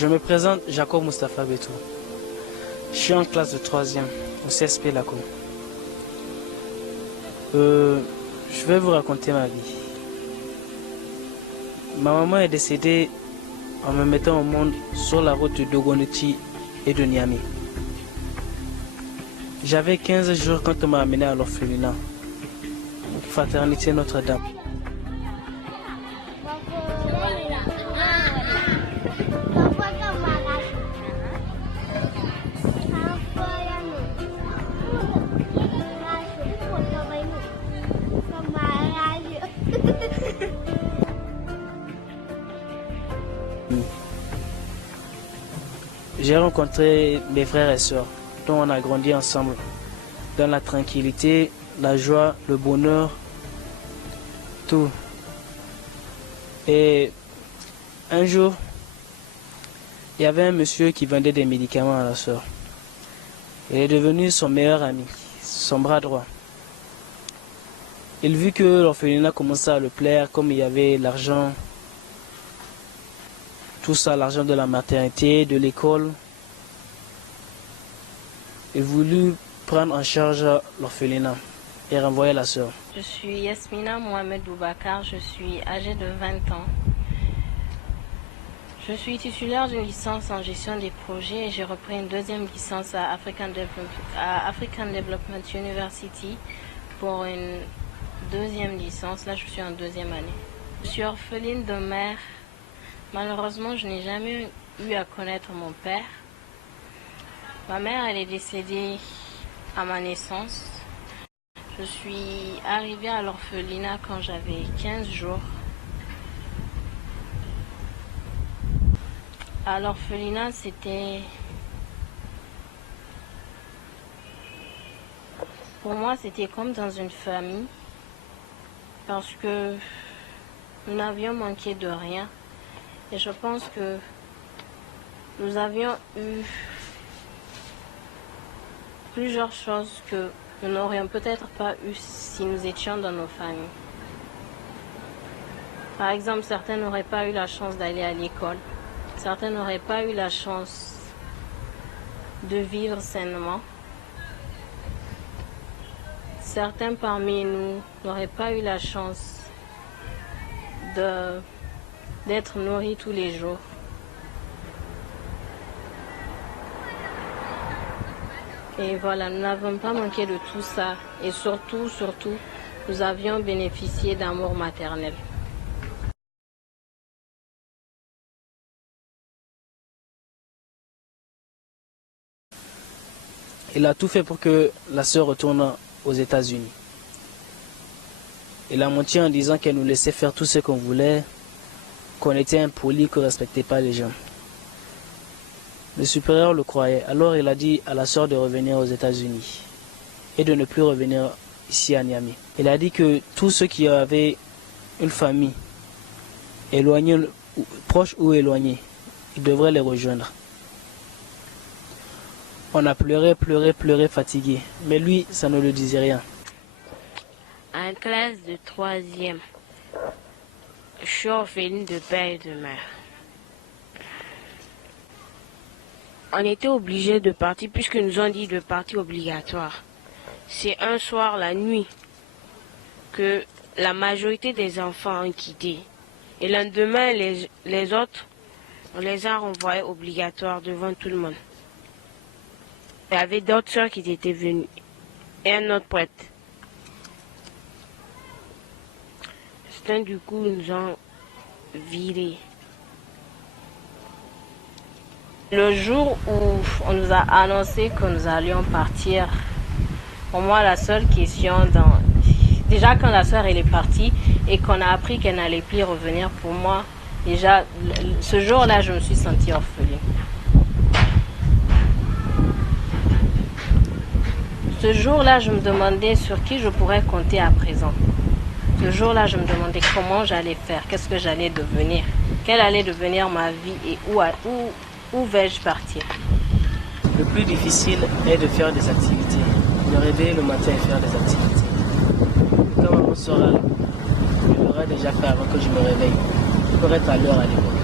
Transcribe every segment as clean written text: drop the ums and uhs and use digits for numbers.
Je me présente Jacob Moustapha Betou. Je suis en classe de 3e au CSP Laco. Je vais vous raconter ma vie. Ma maman est décédée en me mettant au monde sur la route de Dogonouti et de Niamey. J'avais 15 jours quand on m'a amené à l'orphelinat, Fraternité Notre-Dame. J'ai rencontré mes frères et sœurs, dont on a grandi ensemble, dans la tranquillité, la joie, le bonheur, tout. Et un jour, il y avait un monsieur qui vendait des médicaments à la sœur. Il est devenu son meilleur ami, son bras droit. Il vit que l'orphelinat commençait à le plaire, comme il y avait l'argent, tout ça, l'argent de la maternité, de l'école. Il voulut prendre en charge l'orphelinat et renvoyer la sœur. Je suis Yasmina Mohamed Boubacar, je suis âgée de 20 ans. Je suis titulaire d'une licence en gestion des projets et j'ai repris une deuxième licence à African Development University pour une deuxième licence. Là, je suis en deuxième année. Je suis orpheline de mère. Malheureusement, je n'ai jamais eu à connaître mon père. Ma mère, elle est décédée à ma naissance. Je suis arrivée à l'orphelinat quand j'avais 15 jours. À l'orphelinat, pour moi, c'était comme dans une famille parce que nous n'avions manqué de rien. Et je pense que nous avions eu plusieurs choses que nous n'aurions peut-être pas eu si nous étions dans nos familles. Par exemple, certains n'auraient pas eu la chance d'aller à l'école. Certains n'auraient pas eu la chance de vivre sainement. Certains parmi nous n'auraient pas eu la chance d'être nourris tous les jours. Et voilà, nous n'avons pas manqué de tout ça. Et surtout, nous avions bénéficié d'amour maternel. Il a tout fait pour que la sœur retourne aux États-Unis. Il a menti en disant qu'elle nous laissait faire tout ce qu'on voulait, qu'on était impoli, qu'on ne respectait pas les gens. Le supérieur le croyait, alors il a dit à la sœur de revenir aux États-Unis et de ne plus revenir ici à Niamey. Il a dit que tous ceux qui avaient une famille, éloignée, proche ou éloignée, ils devraient les rejoindre. On a pleuré, fatigué, mais lui, ça ne le disait rien. En classe de 3e, je suis orpheline de père et de mère. On était obligés de partir puisque nous ont dit de partir obligatoire. C'est un soir, la nuit, que la majorité des enfants ont quitté. Et le lendemain, les autres, on les a renvoyés obligatoires devant tout le monde. Il y avait d'autres soeurs qui étaient venues et un autre prêtre. Du coup, ils nous ont virés. Le jour où on nous a annoncé que nous allions partir, pour moi, la seule question, déjà quand la soeur elle est partie et qu'on a appris qu'elle n'allait plus revenir, pour moi, déjà, ce jour-là, je me suis sentie orpheline. Ce jour-là, je me demandais sur qui je pourrais compter à présent. Ce jour-là, je me demandais comment j'allais faire, qu'est-ce que j'allais devenir, quelle allait devenir ma vie et où vais-je partir. Le plus difficile est de faire des activités, de réveiller le matin et faire des activités. Quand maman sera là, je l'aurai déjà fait avant que je me réveille. Je pourrais être à l'heure à l'école.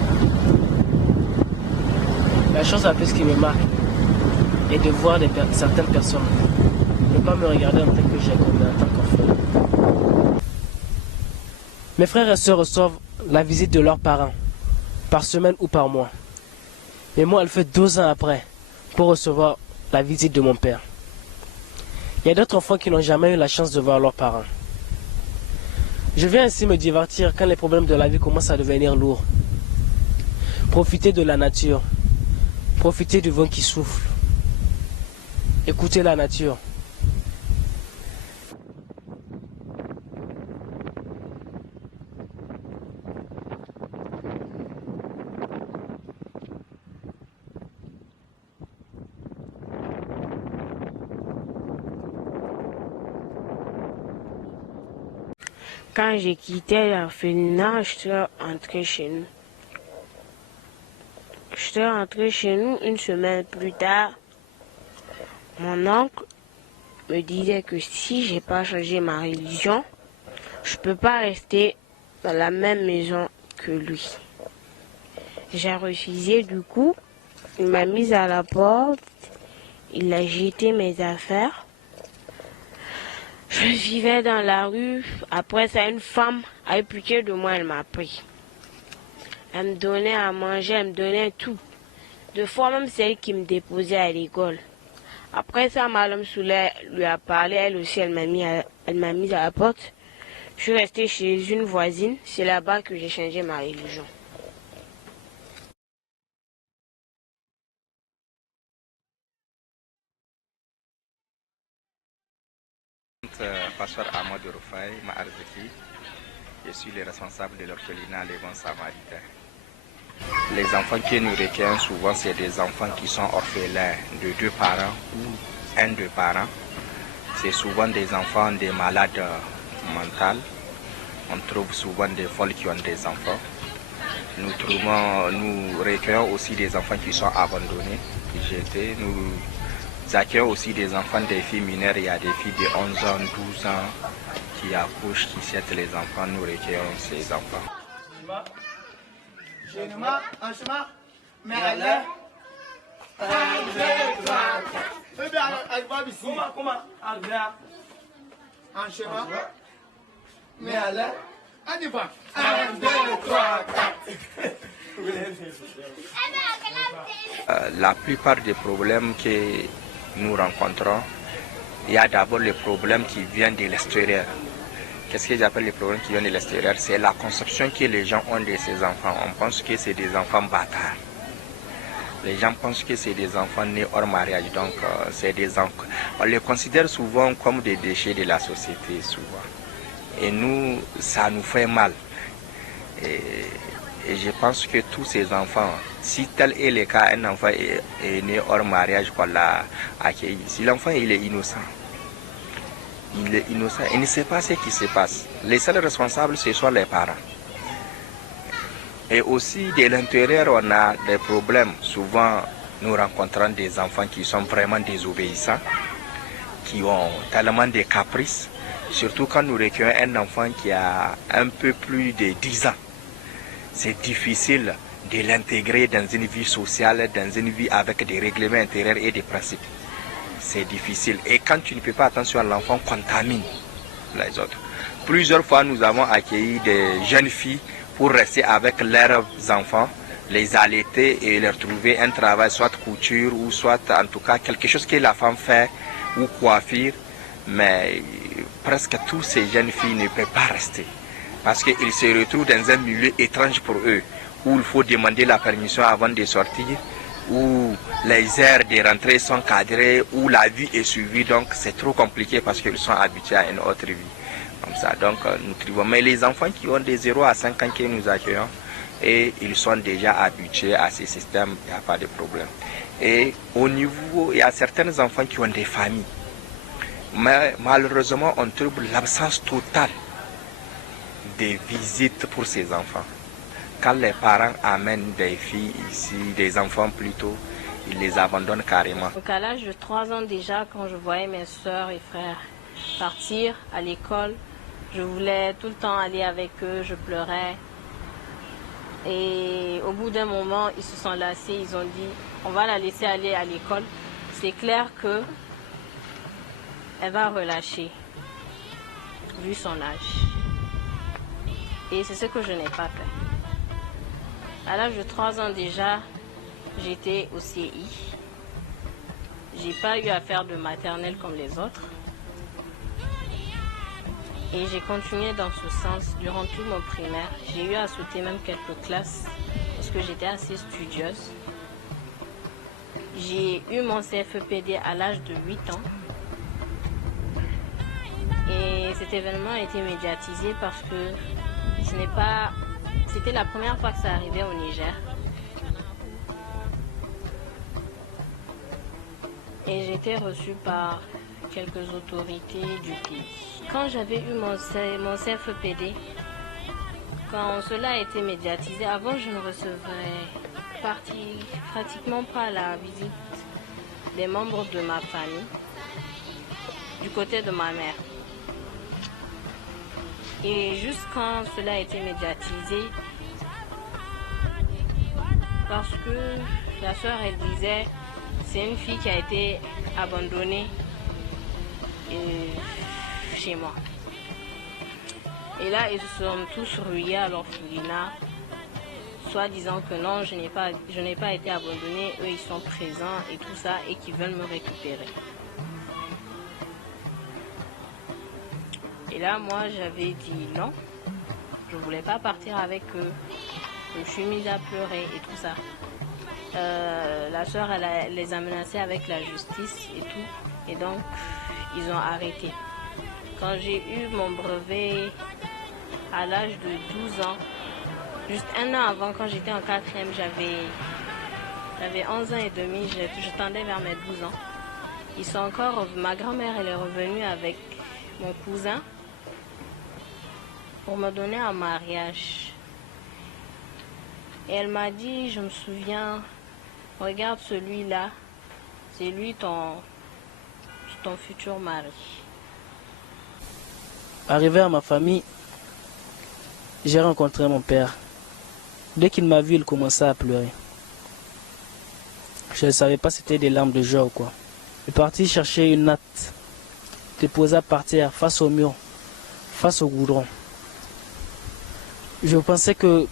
La chose la plus qui me marque est de voir certaines personnes ne pas me regarder en tant que j'ai commis en tant qu'enfant. Mes frères et sœurs reçoivent la visite de leurs parents, par semaine ou par mois. Mais moi, elle fait 12 ans après pour recevoir la visite de mon père. Il y a d'autres enfants qui n'ont jamais eu la chance de voir leurs parents. Je viens ainsi me divertir quand les problèmes de la vie commencent à devenir lourds. Profiter de la nature, profiter du vent qui souffle, écouter la nature. Quand j'ai quitté l'orphelinat, j'étais rentré chez nous. J'étais rentré chez nous une semaine plus tard. Mon oncle me disait que si j'ai pas changé ma religion, je peux pas rester dans la même maison que lui. J'ai refusé du coup. Il m'a mise à la porte. Il a jeté mes affaires. Je vivais dans la rue. Après ça, une femme a eu pitié de moi, elle m'a pris. Elle me donnait à manger, elle me donnait tout. Deux fois même celle qui me déposait à l'école. Après ça, Madame Soulet lui a parlé, elle aussi, elle m'a mise à la porte. Je suis restée chez une voisine, c'est là-bas que j'ai changé ma religion. Pasteur Amadou Rufai Maarzeki, je suis le responsable de l'orphelinat Les Bons Samaritains. Les enfants que nous recueillons souvent, c'est des enfants qui sont orphelins de deux parents ou un de parents. C'est souvent des enfants des malades mentales. On trouve souvent des folles qui ont des enfants. Nous recueillons aussi des enfants qui sont abandonnés, jetés. Nous accueillons aussi des enfants, des filles mineures. Il y a des filles de 11 ans, 12 ans qui accouchent, qui jettent les enfants. Nous recueillons ces enfants. La plupart des problèmes que nous rencontrons, il y a d'abord les problèmes qui viennent de l'extérieur. Qu'est-ce que j'appelle les problèmes qui viennent de l'extérieur? C'est la conception que les gens ont de ces enfants. On pense que c'est des enfants bâtards. Les gens pensent que c'est des enfants nés hors mariage. Donc, on les considère souvent comme des déchets de la société, souvent. Et nous, ça nous fait mal. Et je pense que tous ces enfants, si tel est le cas, un enfant est né hors mariage qu'on l'a accueilli. Si l'enfant il est innocent, il ne sait pas ce qui se passe. Les seuls responsables, ce sont les parents. Et aussi, de l'intérieur, on a des problèmes. Souvent, nous rencontrons des enfants qui sont vraiment désobéissants, qui ont tellement de caprices. Surtout quand nous recueillons un enfant qui a un peu plus de 10 ans. C'est difficile de l'intégrer dans une vie sociale, dans une vie avec des règlements intérieurs et des principes. C'est difficile. Et quand tu ne fais pas attention à l'enfant, contamine les autres. Plusieurs fois, nous avons accueilli des jeunes filles pour rester avec leurs enfants, les allaiter et leur trouver un travail, soit couture ou soit en tout cas quelque chose que la femme fait ou coiffure. Mais presque tous ces jeunes filles ne peuvent pas rester. Parce qu'ils se retrouvent dans un milieu étrange pour eux, où il faut demander la permission avant de sortir, où les heures de rentrée sont cadrées, où la vie est suivie. Donc c'est trop compliqué parce qu'ils sont habitués à une autre vie. Comme ça, donc nous trouvons. Mais les enfants qui ont des 0 à 5 ans que nous accueillons, et ils sont déjà habitués à ces systèmes, il n'y a pas de problème. Et au niveau, il y a certains enfants qui ont des familles. Mais malheureusement, on trouve l'absence totale des visites pour ces enfants. Quand les parents amènent des filles ici, des enfants plutôt, ils les abandonnent carrément. Donc à l'âge de 3 ans déjà, quand je voyais mes soeurs et frères partir à l'école, je voulais tout le temps aller avec eux, je pleurais. Et au bout d'un moment, ils se sont lassés, ils ont dit on va la laisser aller à l'école, c'est clair que elle va relâcher, vu son âge. Et c'est ce que je n'ai pas fait. À l'âge de 3 ans déjà, j'étais au CI. J'ai pas eu à faire de maternelle comme les autres. Et j'ai continué dans ce sens durant tout mon primaire. J'ai eu à sauter même quelques classes parce que j'étais assez studieuse. J'ai eu mon CFEPD à l'âge de 8 ans. Et cet événement a été médiatisé parce que c'était la première fois que ça arrivait au Niger. Et j'ai été reçue par quelques autorités du pays. Quand j'avais eu mon CFEPD, quand cela a été médiatisé, avant je ne recevais pratiquement pas la visite des membres de ma famille, du côté de ma mère. Et juste quand cela a été médiatisé, parce que la soeur elle disait, c'est une fille qui a été abandonnée chez moi. Et là, ils se sont tous rués à l'orphelinat, soit disant que non, je n'ai pas été abandonnée, eux ils sont présents et tout ça, et qu'ils veulent me récupérer. Et là, moi, j'avais dit non, je ne voulais pas partir avec eux. Je me suis mise à pleurer et tout ça. La soeur, elle les a menacés avec la justice et tout. Et donc, ils ont arrêté. Quand j'ai eu mon brevet à l'âge de 12 ans, juste un an avant, quand j'étais en 4e, j'avais 11 ans et demi, je tendais vers mes 12 ans. Ma grand-mère, elle est revenue avec mon cousin pour me donner un mariage. Et elle m'a dit, je me souviens, regarde celui-là, c'est lui ton futur mari. Arrivé à ma famille, j'ai rencontré mon père. Dès qu'il m'a vu, il commençait à pleurer. Je ne savais pas si c'était des larmes de joie ou quoi. Il est parti chercher une natte, déposa par terre, face au mur, face au goudron. Je pensais que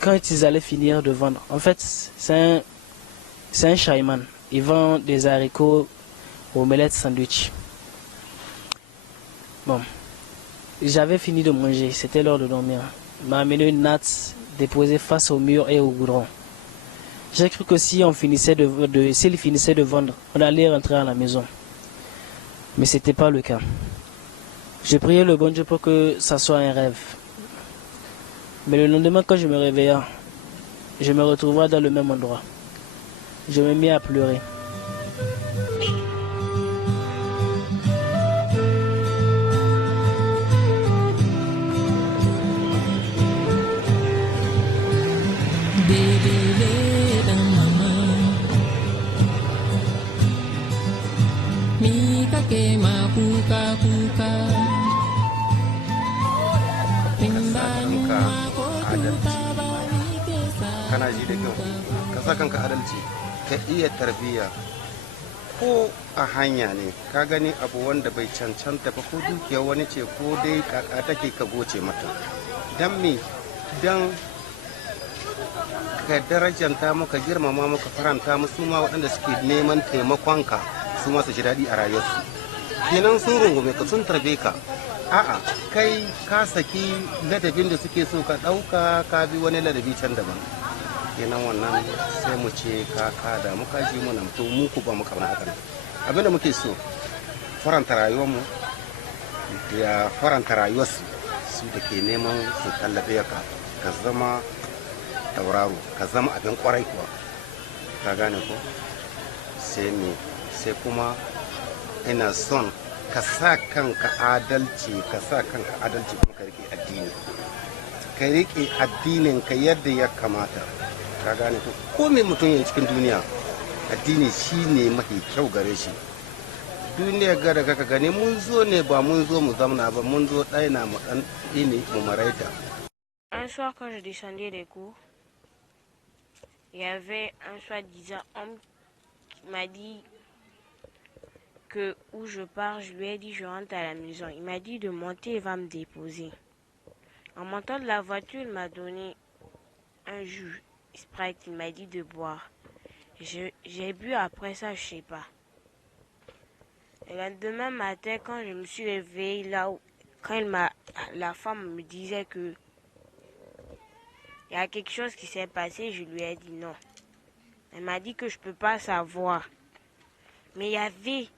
quand ils allaient finir de vendre, en fait, c'est un chaïman. Il vend des haricots, omelettes, sandwich. Bon, j'avais fini de manger, c'était l'heure de dormir. Il m'a amené une natte déposée face au mur et au goudron. J'ai cru que si s'il finissait de vendre, on allait rentrer à la maison. Mais ce n'était pas le cas. J'ai prié le bon Dieu pour que ça soit un rêve. Mais le lendemain, quand je me réveillais, je me retrouvais dans le même endroit. Je me mis à pleurer. Kana ji da kyau, ka sa kanka adalci, ka iya tarbiyya ko a hanya ne, ka gani abu wanda bai cancanta ba ko dukiyar wani ce ko dai kaka take ka goce mata. Dan me, dan ka darajanta mu, ka girmama mu, ka faranta mu, su ma waɗanda suke neman taimakonka su ma su ji daɗi a rayuwarsu. Kenan sun rungume ka, sun tarbe ka. A'a, kai ka saki ladabin da suke so ka ɗauka, ka bi wani ladabi can daban. Kenan wannan sai mu ce ka kada mu kaji mu nan to mu ku ba mu kamar haka. Abinda muke so faranta rayuwarmu ya faranta rayuwarsu su da ke neman su tallafe ka zama tauraro, ka zama abin kwarai kuwa. Ka gane ko? Sai kuma ina son ka sa kanka adalci, kuma ka rike addini. Ka rike addinin ka yadda ya kamata. Ka gane ko me mutum ya cikin duniya, addini shine mafi kyau gare shi. Duniya ga da kaka gane mun zo ne ba mun zo mu zamna ba, mun zo ɗaya na mu ɗan ne mu maraita. Un soir quand je descendais des cours, il y avait un soi-disant homme qui m'a dit que où je pars, je lui ai dit je rentre à la maison. Il m'a dit de monter et va me déposer. En montant de la voiture, il m'a donné un jus Sprite, il m'a dit de boire. J'ai bu après ça, je sais pas. Et le lendemain matin, quand je me suis réveillée, quand la femme me disait que il y a quelque chose qui s'est passé, je lui ai dit non. Elle m'a dit que je peux pas savoir. Mais il y avait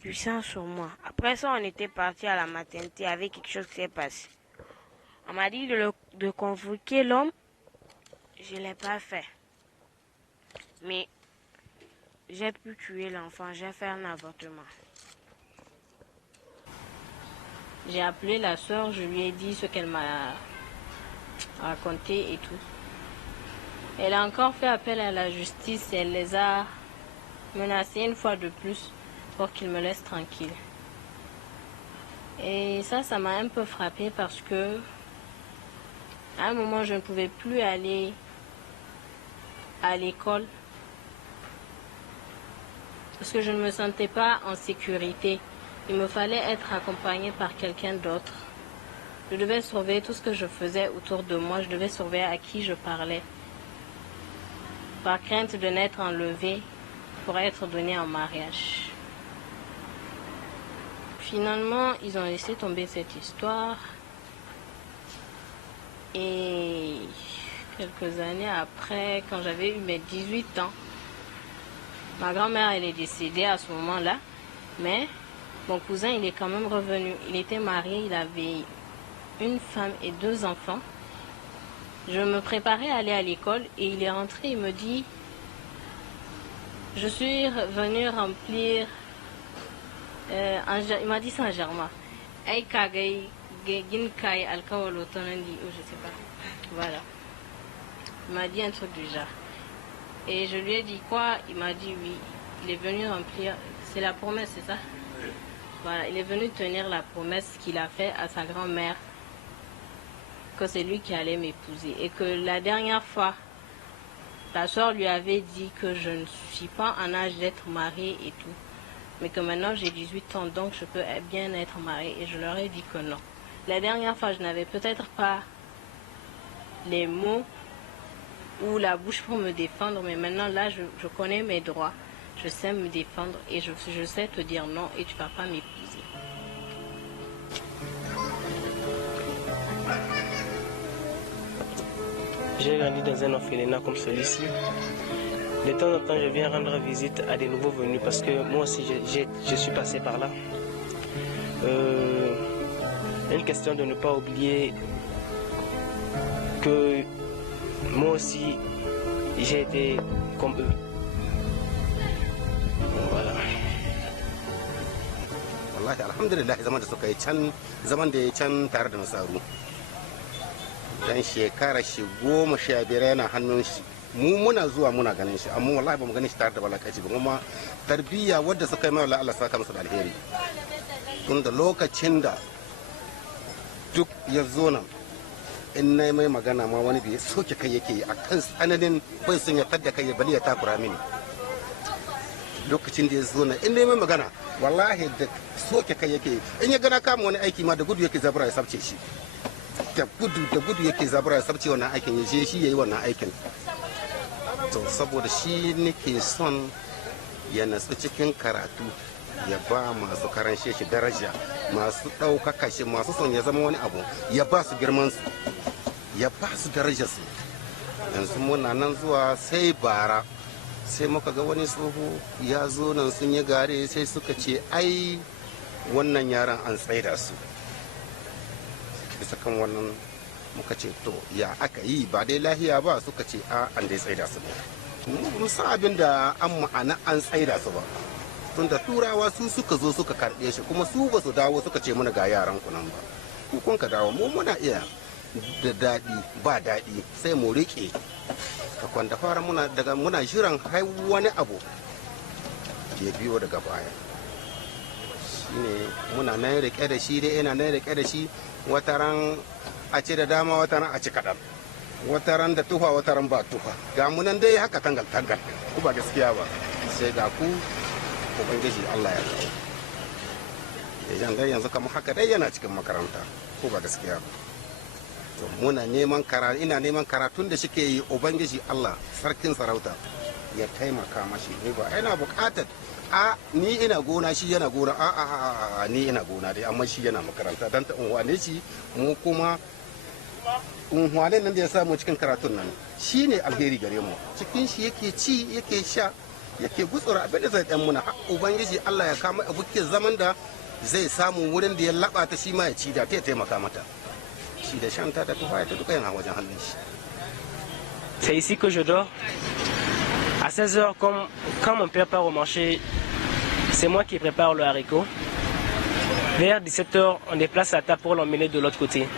du sang sur moi. Après ça, on était parti à la maternité, il y avait quelque chose qui s'est passé. On m'a dit de convoquer l'homme. Je l'ai pas fait. Mais j'ai pu tuer l'enfant, j'ai fait un avortement. J'ai appelé la soeur, je lui ai dit ce qu'elle m'a raconté et tout. Elle a encore fait appel à la justice et elle les a menacés une fois de plus pour qu'ils me laissent tranquille. Et ça m'a un peu frappée parce que à un moment, je ne pouvais plus aller à l'école parce que je ne me sentais pas en sécurité. Il me fallait être accompagnée par quelqu'un d'autre. Je devais surveiller tout ce que je faisais autour de moi. Je devais surveiller à qui je parlais. Par crainte de n'être enlevée pour être donnée en mariage. Finalement, ils ont laissé tomber cette histoire. Et quelques années après, quand j'avais eu mes 18 ans, ma grand-mère, elle est décédée à ce moment-là. Mais mon cousin, il est quand même revenu. Il était marié, il avait une femme et 2 enfants. Je me préparais à aller à l'école et il est rentré, il me dit « Je suis venu remplir... il m'a dit ça en germain. « Ay kagay ginkai alkawalo tonandi » ou je sais pas. Voilà. Il m'a dit un truc du genre. Et je lui ai dit quoi? Il m'a dit oui. Il est venu remplir... C'est la promesse, c'est ça? Voilà, il est venu tenir la promesse qu'il a faite à sa grand-mère que c'est lui qui allait m'épouser. Et que la dernière fois, la soeur lui avait dit que je ne suis pas en âge d'être mariée et tout. Mais que maintenant j'ai 18 ans, donc je peux bien être mariée. Et je leur ai dit que non. La dernière fois, je n'avais peut-être pas les mots ou la bouche pour me défendre. Mais maintenant, là, je connais mes droits. Je sais me défendre et je sais te dire non et tu ne vas pas m'épouser. J'ai grandi dans un orphelinat comme celui-ci. De temps en temps, je viens rendre visite à des nouveaux venus parce que moi aussi, je suis passé par là. Une question de ne pas oublier que moi aussi, j'ai été comme eux. Voilà. Wallahi alhamdulillah zaman da suka yi can zaman da ya can tare da Nasaru. Dan shekara shi 15 yana hannun shi. Mu muna zuwa muna ganin shi amma wallahi bamu ganin shi tare da balakaci ba kuma tarbiyya wadda suka yi mai Allah saka musu da alheri. Tun da lokacin da duk ya zo nan in na mai magana ma wani bai soke kai yake yi akan tsananin bai sun ya tadda kai bali ya takura mini. Lokacin da ya zo nan in na mai magana wallahi da soke kai yake in ya gana kama wani aiki ma da gudu yake zabura ya sabce shi. Da gudu yake zabura ya sabce wannan aikin ya je shi yayi wannan aikin. To saboda shi nake son ya natsu cikin karatu ya ba masu karanshe shi daraja masu ɗaukaka shi masu son ya zama wani abu ya ba su girman su ya ba su darajar su. Yanzu muna nan zuwa sai bara sai muka ga wani tsoho ya zo nan sun yi gare sai suka ce ai wannan yaran an tsaida su bisa kan wannan muka ce to ya aka yi ba dai lahiya ba suka ce a an dai tsaida su ne mu san abin da an ma'ana an tsaida su ba tunda turawa su suka zo suka karɓe shi kuma su ba su dawo suka ce mana ga yaran ku nan ba ku kun ka dawo mu muna iya da daɗi ba daɗi sai mu riƙe ka kwanda fara muna jiran hai wani abu ya biyo daga baya shine muna nan rike da shi dai ina nan rike da shi wataran a ci da dama wataran a ci kaɗan wataran da tufa wataran ba tufa ga mu nan dai haka tangal tangal ku ba gaskiya ba sai ga ku ubangiji Allah ya kawo idan dai yanzu kamar haka dai yana cikin makaranta ko ba gaskiya ba to muna neman karatu ina neman karatun da shike yi ubangiji Allah sarkin sarauta ya taimaka mashi ne ba ina buƙatar a ni ina gona shi yana gona a ni ina gona dai amma shi yana makaranta dan ta unwane shi mu kuma unwane nan da ya samu cikin karatun nan shine alheri gare mu cikin shi yake ci yake sha yake gutsura abin da zai dan muna ubangiji Allah ya kama abuke zaman da zai samu wurin da ya laba ta shi ma ya ci da ta taimaka mata shi da shanta da tufa ta duka yana wajen hannun shi. C'est ici que je dors. À 16h, quand mon père part au marché, c'est moi qui prépare le haricot. Vers 17h, on déplace la table pour l'emmener de l'autre côté.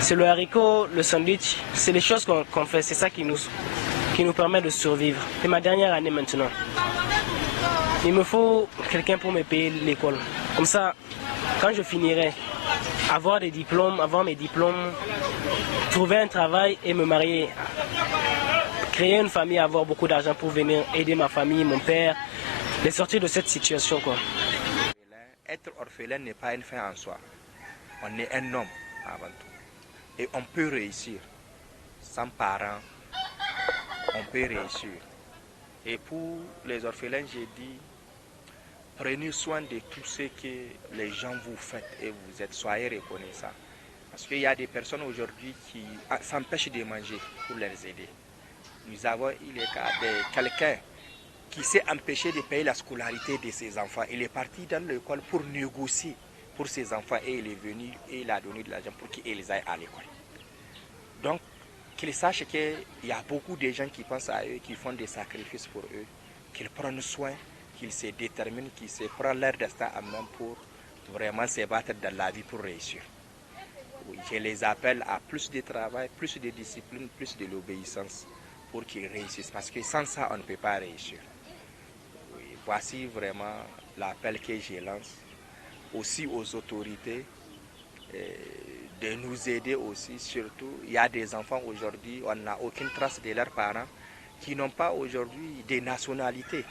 C'est le haricot, le sandwich, c'est les choses qu'on fait, c'est ça qui nous permet de survivre. C'est ma dernière année maintenant. Il me faut quelqu'un pour me payer l'école. Comme ça, quand je finirai, avoir mes diplômes, trouver un travail et me marier. Créer une famille, avoir beaucoup d'argent pour venir aider ma famille, mon père, les sortir de cette situation, quoi. Être orphelin n'est pas une fin en soi. On est un homme avant tout. Et on peut réussir. Sans parents, on peut réussir. Et pour les orphelins, j'ai dit, prenez soin de tout ce que les gens vous font et soyez reconnaissants. Parce qu'il y a des personnes aujourd'hui qui s'empêchent de manger pour les aider. Nous avons eu le cas de quelqu'un qui s'est empêché de payer la scolarité de ses enfants. Il est parti dans l'école pour négocier pour ses enfants et il est venu et il a donné de l'argent pour qu'ils aillent à l'école. Donc, qu'ils sachent qu'il y a beaucoup de gens qui pensent à eux, qui font des sacrifices pour eux, qu'ils prennent soin, qu'ils se déterminent, qu'ils se prennent leur destin en main pour vraiment se battre dans la vie pour réussir. Oui, je les appelle à plus de travail, plus de discipline, plus de l'obéissance pour qu'ils réussissent. Parce que sans ça, on ne peut pas réussir. Oui, voici vraiment l'appel que je lance aussi aux autorités de nous aider aussi. Surtout, il y a des enfants aujourd'hui, on n'a aucune trace de leurs parents qui n'ont pas aujourd'hui de nationalité.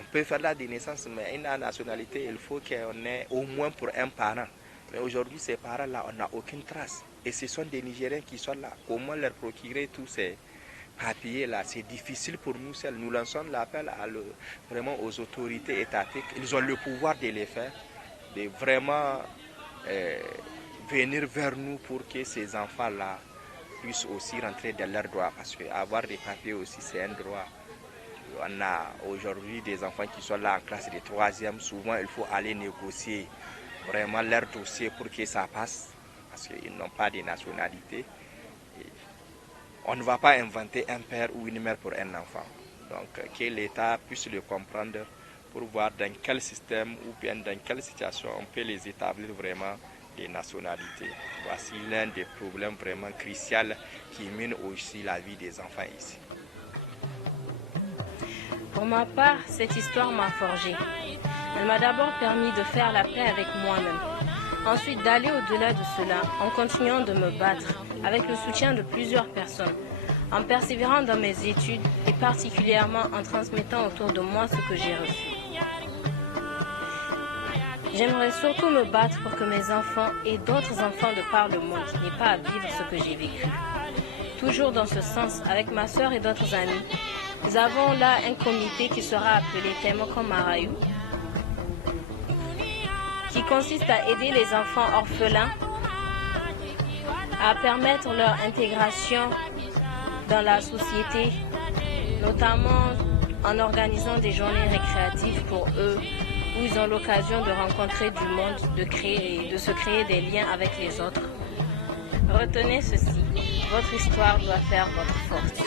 On peut faire la naissance, mais une nationalité, il faut qu'on ait au moins pour un parent. Mais aujourd'hui, ces parents-là, on n'a aucune trace. Et ce sont des Nigériens qui sont là. Comment leur procurer tous ces papiers-là? C'est difficile pour nous seuls. Nous lançons l'appel vraiment aux autorités étatiques. Ils ont le pouvoir de les faire, de vraiment venir vers nous pour que ces enfants-là puissent aussi rentrer dans leurs droits. Parce qu'avoir des papiers aussi, c'est un droit. On a aujourd'hui des enfants qui sont là en classe de 3e. Souvent, il faut aller négocier vraiment leur dossier pour que ça passe, parce qu'ils n'ont pas de nationalité. Et on ne va pas inventer un père ou une mère pour un enfant. Donc, que l'État puisse le comprendre pour voir dans quel système ou bien dans quelle situation on peut les établir vraiment des nationalités. Voici l'un des problèmes vraiment cruciaux qui mine aussi la vie des enfants ici. Pour ma part, cette histoire m'a forgé. Elle m'a d'abord permis de faire la paix avec moi-même. Ensuite, d'aller au-delà de cela en continuant de me battre avec le soutien de plusieurs personnes, en persévérant dans mes études et particulièrement en transmettant autour de moi ce que j'ai reçu. J'aimerais surtout me battre pour que mes enfants et d'autres enfants de par le monde n'aient pas à vivre ce que j'ai vécu. Toujours dans ce sens, avec ma soeur et d'autres amis, nous avons là un comité qui sera appelé Temoko Marayu, qui consiste à aider les enfants orphelins à permettre leur intégration dans la société, notamment en organisant des journées récréatives pour eux, où ils ont l'occasion de rencontrer du monde, de se créer des liens avec les autres. Retenez ceci, votre histoire doit faire votre force.